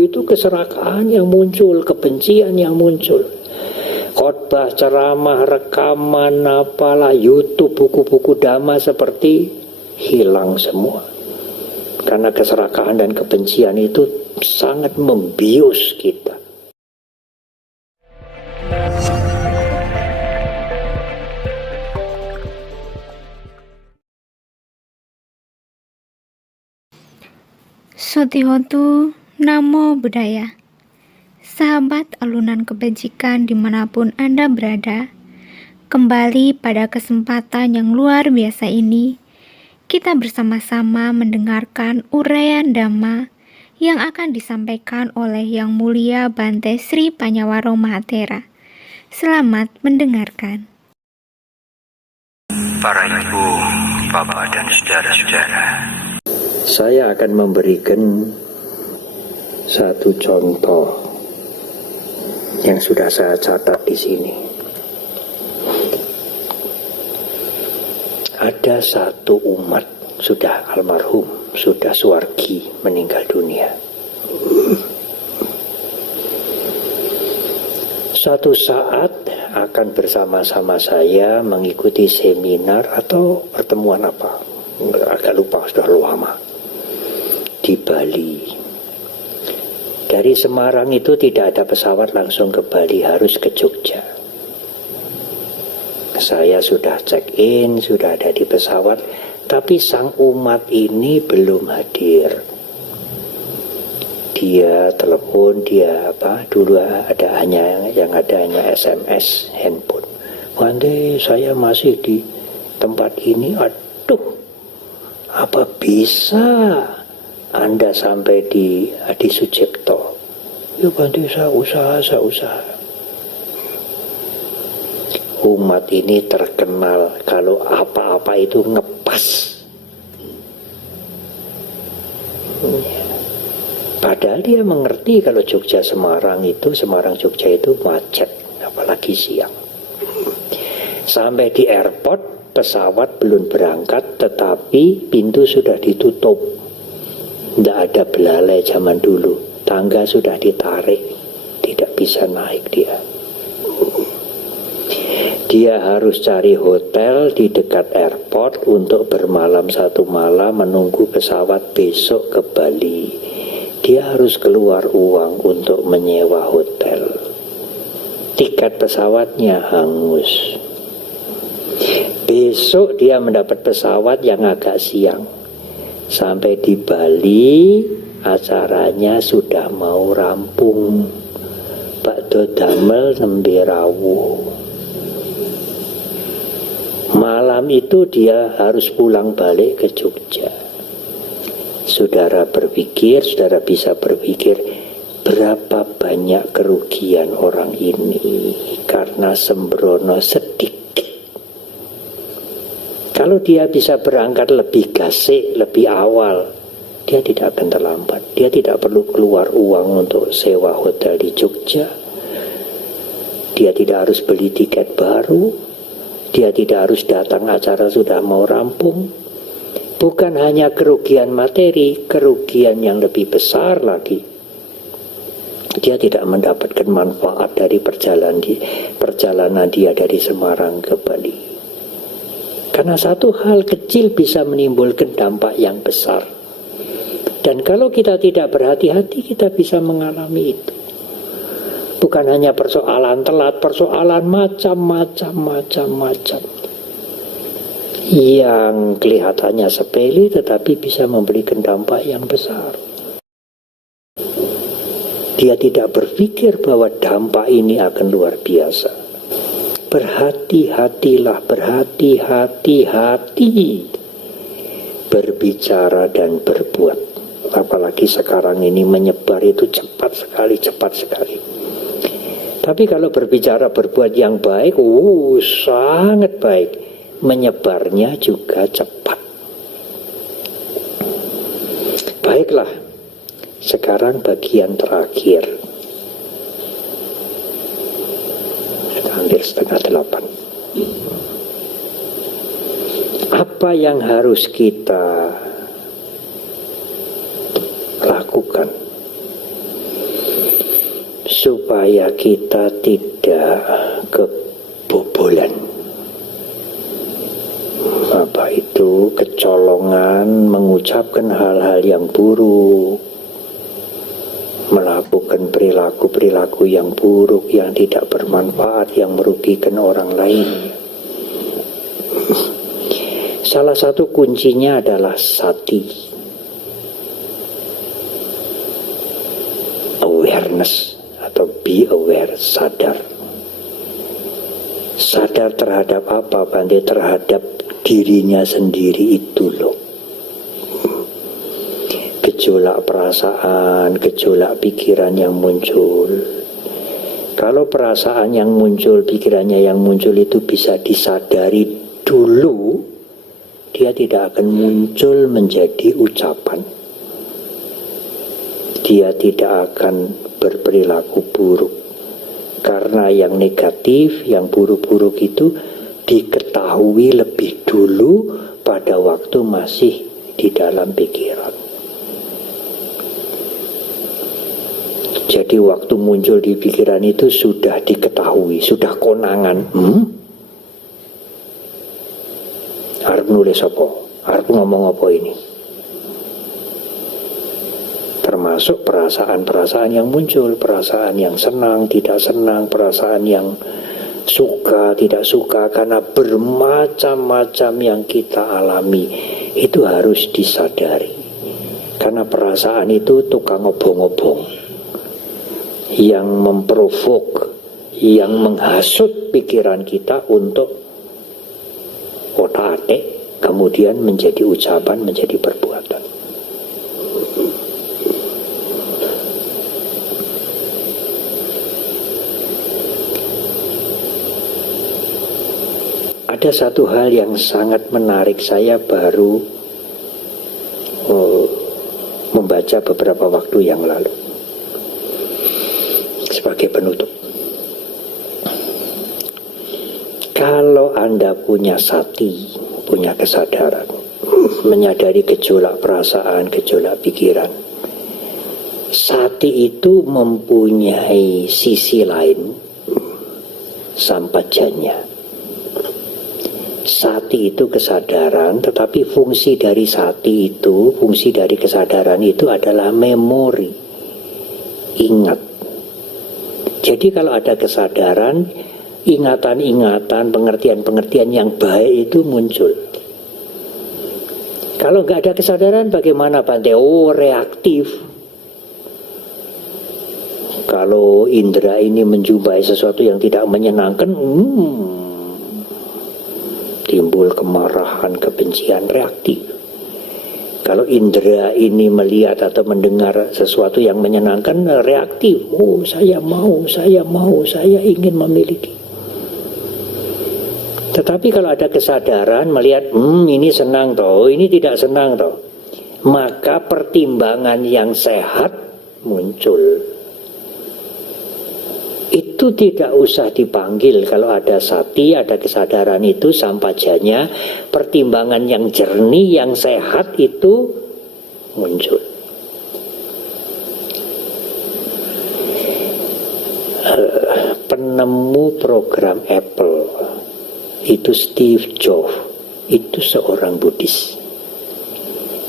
Itu keserakahan yang muncul, kebencian yang muncul. Khotbah, ceramah, rekaman, apalah, YouTube, buku-buku dhamma seperti hilang semua. Karena keserakahan dan kebencian itu sangat membius kita. Sotihotu Namo Buddhaya. Sahabat alunan kebajikan dimanapun Anda berada, kembali pada kesempatan yang luar biasa ini, kita bersama-sama mendengarkan uraian Dhamma yang akan disampaikan oleh Yang Mulia Bante Sri Panyawaro Mahathera. Selamat mendengarkan. Para ibu, bapak dan saudara-saudara, saya akan memberikan satu contoh yang sudah saya catat di sini. Ada satu umat sudah almarhum, sudah suwargi, meninggal dunia. Suatu saat akan bersama-sama saya mengikuti seminar atau pertemuan apa, agak lupa, sudah lama, di Bali. Dari Semarang itu tidak ada pesawat langsung ke Bali, harus ke Jogja. Saya sudah check in, sudah ada di pesawat, tapi sang umat ini belum hadir. Dia telepon, dulu yang ada hanya SMS, handphone. Bante, saya masih di tempat ini, aduh, apa bisa Anda sampai di Adi Sucipto? Ya Bante, saya usaha. Umat ini terkenal kalau apa-apa itu ngepas. Padahal dia mengerti kalau Semarang Jogja itu macet, apalagi siang. Sampai di airport, pesawat belum berangkat, tetapi pintu sudah ditutup. Tidak ada belalai zaman dulu, tangga sudah ditarik, tidak bisa naik dia. Dia harus cari hotel di dekat airport untuk bermalam satu malam menunggu pesawat besok ke Bali. Dia harus keluar uang untuk menyewa hotel. Tiket pesawatnya hangus. Besok dia mendapat pesawat yang agak siang. Sampai di Bali, acaranya sudah mau rampung. Bakdo damel nembe rawuh. Malam itu dia harus pulang balik ke Jogja. Saudara bisa berpikir berapa banyak kerugian orang ini karena sembrono sedikit. Kalau dia bisa berangkat lebih gasik, lebih awal, dia tidak akan terlambat. Dia tidak perlu keluar uang untuk sewa hotel di Jogja. Dia tidak harus beli tiket baru. Dia tidak harus datang acara sudah mau rampung. Bukan hanya kerugian materi, kerugian yang lebih besar lagi. Dia tidak mendapatkan manfaat dari perjalanan dia dari Semarang ke Bali. Karena satu hal kecil bisa menimbulkan dampak yang besar. Dan kalau kita tidak berhati-hati, kita bisa mengalami itu. Bukan hanya persoalan telat, persoalan macam-macam. Yang kelihatannya sepele tetapi bisa memberikan dampak yang besar. Dia tidak berpikir bahwa dampak ini akan luar biasa. Berhati-hatilah, berhati-hati berbicara dan berbuat. Apalagi sekarang ini menyebar itu cepat sekali. Tapi kalau berbicara berbuat yang baik, sangat baik. Menyebarnya juga cepat. Baiklah, sekarang bagian terakhir. Hampir 7:30. Apa yang harus kita lakukan supaya kita tidak kebobolan. Apa itu? Kecolongan, mengucapkan hal-hal yang buruk, melakukan perilaku-perilaku yang buruk, yang tidak bermanfaat, yang merugikan orang lain. Salah satu kuncinya adalah sati, awareness atau be aware, sadar. Sadar terhadap apa, Bante? Terhadap dirinya sendiri itu loh. Gejolak perasaan, gejolak pikiran yang muncul. Kalau perasaan yang muncul, pikirannya yang muncul itu bisa disadari dulu, dia tidak akan muncul menjadi ucapan. Dia tidak akan berperilaku buruk. Karena yang negatif, yang buruk-buruk itu diketahui lebih dulu pada waktu masih di dalam pikiran. Jadi waktu muncul di pikiran itu sudah diketahui, sudah konangan. Arep nulis apa? Arep ngomong apa ini? Termasuk perasaan-perasaan yang muncul, perasaan yang senang, tidak senang, perasaan yang suka, tidak suka, karena bermacam-macam yang kita alami. Itu harus disadari. Karena perasaan itu tukang obong-obong, yang memprovok, yang menghasut pikiran kita untuk otak-atik, kemudian menjadi ucapan, menjadi perbuatan. Ada satu hal yang sangat menarik, saya baru membaca beberapa waktu yang lalu sebagai penutup. Kalau Anda punya sati, punya kesadaran, menyadari gejolak perasaan, gejolak pikiran, sati itu mempunyai sisi lain, sampajanya. Sati itu kesadaran, tetapi fungsi dari sati itu, fungsi dari kesadaran itu adalah memori, ingat. Jadi kalau ada kesadaran, ingatan-ingatan, pengertian-pengertian yang baik itu muncul. Kalau nggak ada kesadaran, bagaimana, Bante? Oh, reaktif. Kalau indera ini menjumpai sesuatu yang tidak menyenangkan, timbul kemarahan, kebencian, reaktif. Kalau indera ini melihat atau mendengar sesuatu yang menyenangkan, reaktif. Oh, saya mau, saya ingin memiliki. Tetapi kalau ada kesadaran melihat, ini senang toh, ini tidak senang toh, maka pertimbangan yang sehat muncul. Itu tidak usah dipanggil. Kalau ada sati, ada kesadaran itu sampajanya, pertimbangan yang jernih, yang sehat itu muncul. Penemu program Apple itu Steve Jobs, itu seorang Buddhis,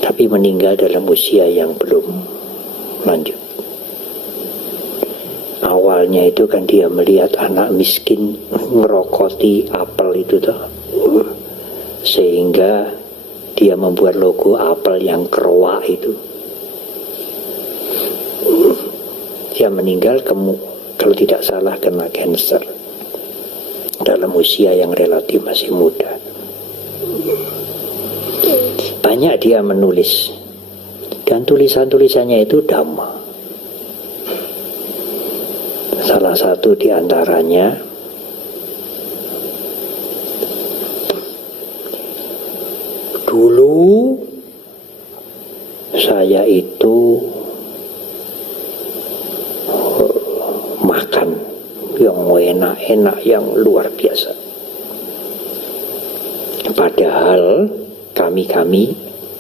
tapi meninggal dalam usia yang belum lanjut. Awalnya itu kan dia melihat anak miskin ngerokoti apel itu toh, sehingga dia membuat logo apel yang keroak itu. Dia meninggal kalau tidak salah kena kanker dalam usia yang relatif masih muda. Banyak dia menulis, dan tulisan-tulisannya itu Dhamma. Salah satu di antaranya, dulu saya itu makan yang enak-enak, yang luar biasa. Padahal kami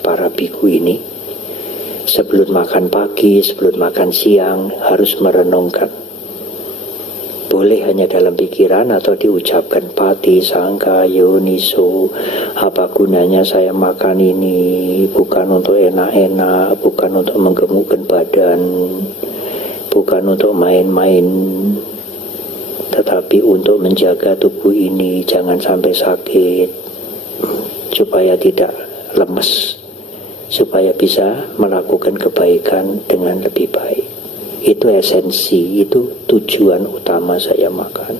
para biku ini sebelum makan pagi, sebelum makan siang harus merenungkan boleh hanya dalam pikiran atau diucapkan pati, sangka, yoniso. Apa gunanya saya makan ini? Bukan untuk enak-enak, bukan untuk menggemukkan badan, bukan untuk main-main, tetapi untuk menjaga tubuh ini jangan sampai sakit, supaya tidak lemes, supaya bisa melakukan kebaikan dengan lebih baik. Itu esensi, itu tujuan utama saya makan.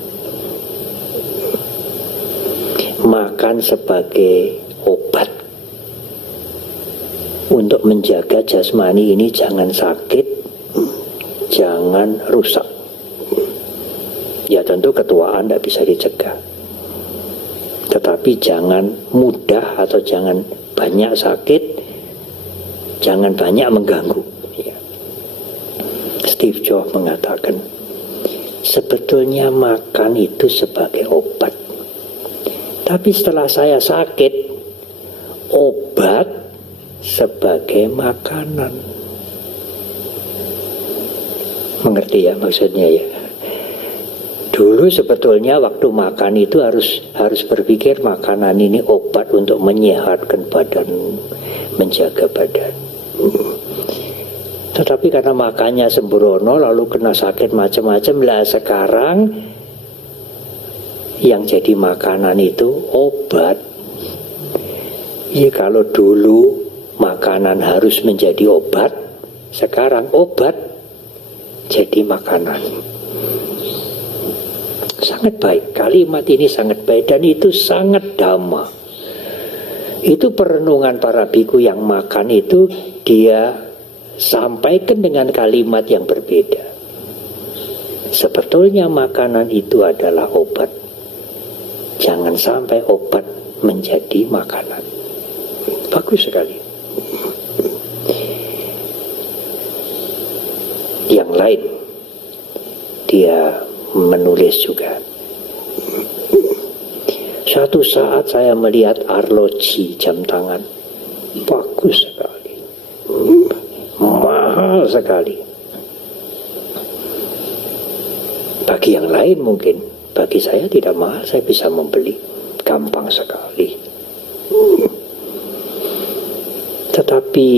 Makan sebagai obat untuk menjaga jasmani ini jangan sakit, jangan rusak. Ya tentu ketuaan tidak bisa dicegah, tetapi jangan mudah atau jangan banyak sakit, jangan banyak mengganggu. Steve Jobs mengatakan, sebetulnya makan itu sebagai obat. Tapi setelah saya sakit, obat sebagai makanan. Mengerti ya maksudnya ya? Dulu sebetulnya waktu makan itu harus berpikir makanan ini obat untuk menyehatkan badan, menjaga badan. Tetapi karena makannya sembrono lalu kena sakit macam-macam, lah sekarang yang jadi makanan itu obat. Ya kalau dulu makanan harus menjadi obat, sekarang obat jadi makanan. Sangat baik, kalimat ini sangat baik dan itu sangat dhamma. Itu perenungan para biku yang makan itu dia sampaikan dengan kalimat yang berbeda. Sebetulnya makanan itu adalah obat. Jangan sampai obat menjadi makanan. Bagus sekali. Yang lain dia menulis juga. Suatu saat saya melihat arloji jam tangan. Bagus sekali. Mahal sekali. Bagi yang lain mungkin, bagi saya tidak mahal, saya bisa membeli, gampang sekali. Tetapi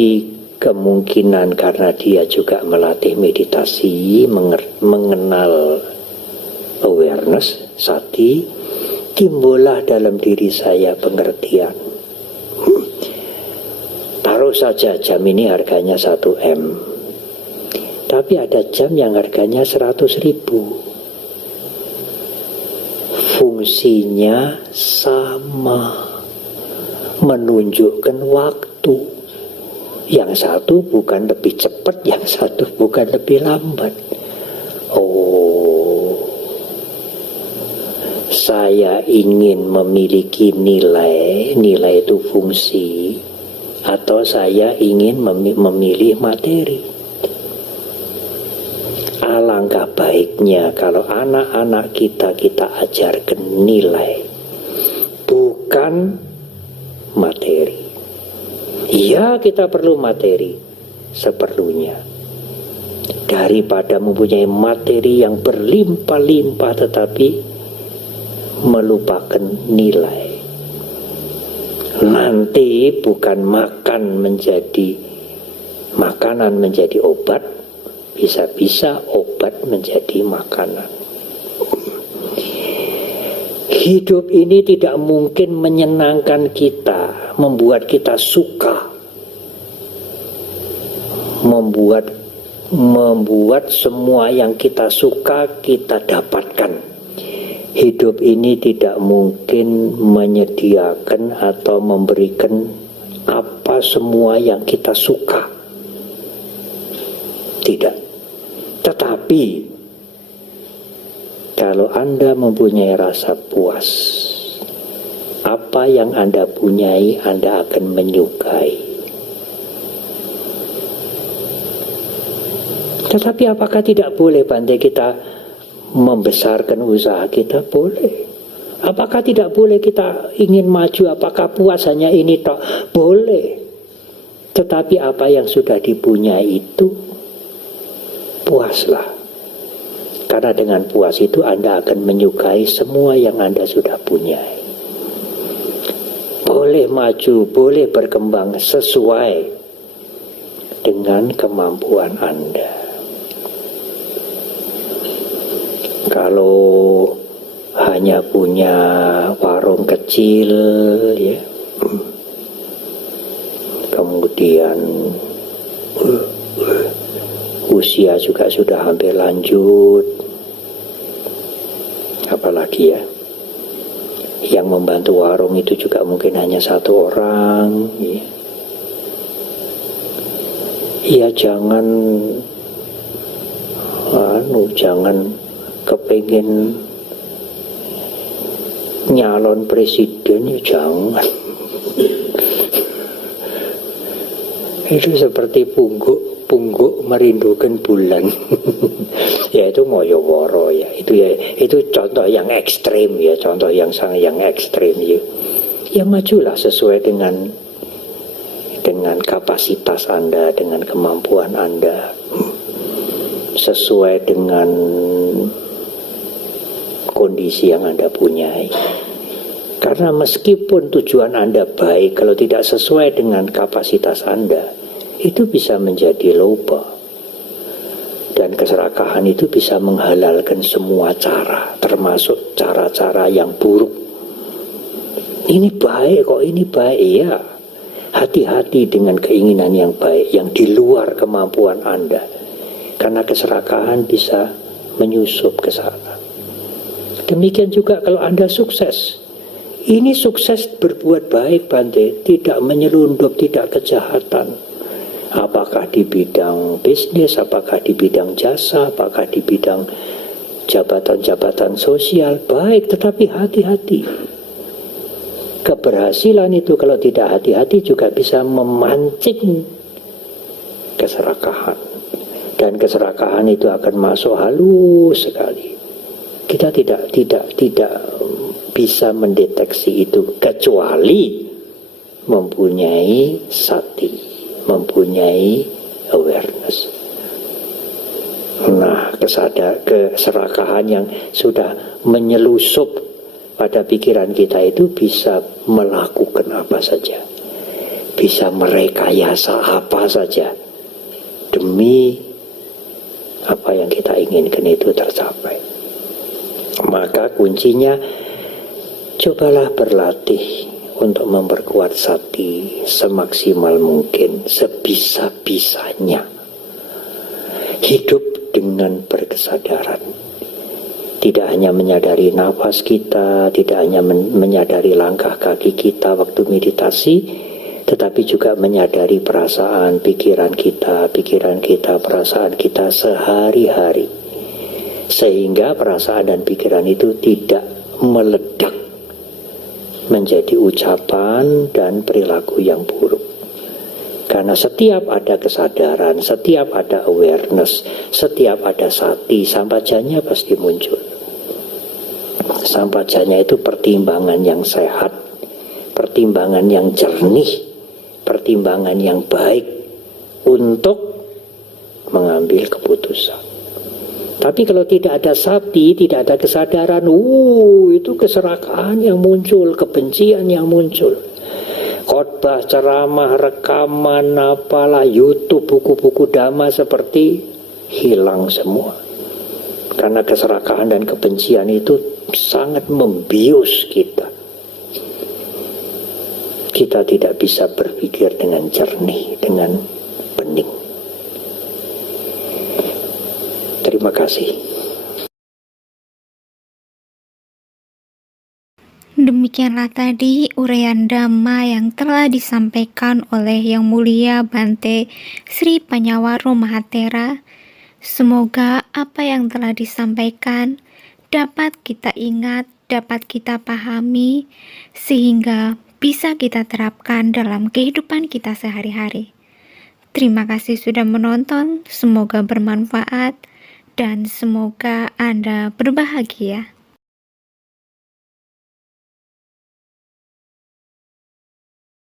kemungkinan karena dia juga melatih meditasi, mengenal awareness, sati, timbullah dalam diri saya pengertian. Taruh saja jam ini harganya 1 M, tapi ada jam yang harganya 100.000. Fungsinya sama, menunjukkan waktu. Yang satu bukan lebih cepat, yang satu bukan lebih lambat. Oh, saya ingin memiliki nilai itu fungsi, atau saya ingin memilih materi. Alangkah baiknya kalau anak-anak kita ajarkan nilai, bukan materi. Iya, kita perlu materi seperlunya, daripada mempunyai materi yang berlimpah-limpah tetapi melupakan nilai. Nanti bukan makan menjadi makanan menjadi obat, bisa-bisa obat menjadi makanan. Hidup ini tidak mungkin menyenangkan kita, membuat kita suka, membuat semua yang kita suka kita dapatkan. Hidup ini tidak mungkin menyediakan atau memberikan apa semua yang kita suka. Tidak. Tetapi kalau Anda mempunyai rasa puas, apa yang Anda punyai Anda akan menyukai. Tetapi apakah tidak boleh Bante kita membesarkan usaha kita? Boleh. Apakah tidak boleh kita ingin maju? Apakah puas hanya ini toh? Boleh. Tetapi apa yang sudah dipunyai itu puaslah. Karena dengan puas itu Anda akan menyukai semua yang Anda sudah punya. Boleh maju, boleh berkembang sesuai dengan kemampuan Anda. Kalau hanya punya warung kecil, ya, kemudian usia juga sudah hampir lanjut, apalagi ya, yang membantu warung itu juga mungkin hanya satu orang, ya. Ya jangan kepingin nyalon presiden, ya jangan. Itu seperti pungguk merindukan bulan. Ya itu ngoyo-woro ya. Itu contoh yang ekstrim ya, contoh yang sangat yang ekstrim ya. Ya majulah sesuai dengan kapasitas Anda, dengan kemampuan Anda, sesuai dengan kondisi yang Anda punyai. Karena meskipun tujuan Anda baik, kalau tidak sesuai dengan kapasitas Anda, itu bisa menjadi loba. Dan keserakahan itu bisa menghalalkan semua cara, termasuk cara-cara yang buruk. Ini baik kok, ini baik ya. Hati-hati dengan keinginan yang baik, yang di luar kemampuan Anda. Karena keserakahan bisa menyusup ke sana. Demikian juga kalau Anda sukses. Ini sukses berbuat baik, Bante, tidak menyelundup, tidak kejahatan. Apakah di bidang bisnis, apakah di bidang jasa, apakah di bidang jabatan-jabatan sosial, baik, tetapi hati-hati. Keberhasilan itu kalau tidak hati-hati juga bisa memancing keserakahan. Dan keserakahan itu akan masuk halus sekali. Kita tidak bisa mendeteksi itu kecuali mempunyai sati, mempunyai awareness. Nah, keserakahan yang sudah menyelusup pada pikiran kita itu bisa melakukan apa saja, bisa merekayasa apa saja demi apa yang kita inginkan itu tercapai. Maka kuncinya, cobalah berlatih untuk memperkuat sati semaksimal mungkin, sebisa-bisanya. Hidup dengan berkesadaran. Tidak hanya menyadari nafas kita, tidak hanya menyadari langkah kaki kita waktu meditasi, tetapi juga menyadari perasaan, pikiran kita, perasaan kita sehari-hari. Sehingga perasaan dan pikiran itu tidak meledak menjadi ucapan dan perilaku yang buruk. Karena setiap ada kesadaran, setiap ada awareness, setiap ada sati, sampajanya pasti muncul. Sampajanya itu pertimbangan yang sehat, pertimbangan yang jernih, pertimbangan yang baik untuk mengambil keputusan. Tapi kalau tidak ada sati, tidak ada kesadaran, itu keserakahan yang muncul, kebencian yang muncul. Khotbah, ceramah, rekaman, apalah, YouTube, buku-buku dhamma seperti hilang semua. Karena keserakahan dan kebencian itu sangat membius kita. Kita tidak bisa berpikir dengan jernih, dengan bening. Terima kasih. Demikianlah tadi uraian Dhamma yang telah disampaikan oleh Yang Mulia Bante Sri Panyawaro Mahatera. Semoga apa yang telah disampaikan dapat kita ingat, dapat kita pahami, sehingga bisa kita terapkan dalam kehidupan kita sehari-hari. Terima kasih sudah menonton, semoga bermanfaat, dan semoga Anda berbahagia.